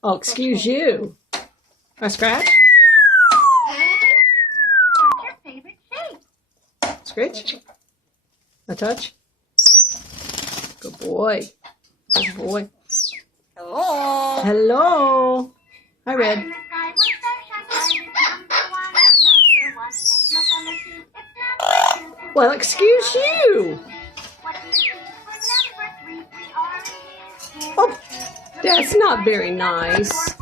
Oh, excuse you. A scratch? What's your favorite shape? Scratch? A touch? Good boy. Good boy. Hello. Hello. Hi, Red. In the sky, what's our sunshine? It's number one. Look on the sheet, it's number two. Well, excuse you. What do you see for number three? We are in here. Oh, that's not very nice.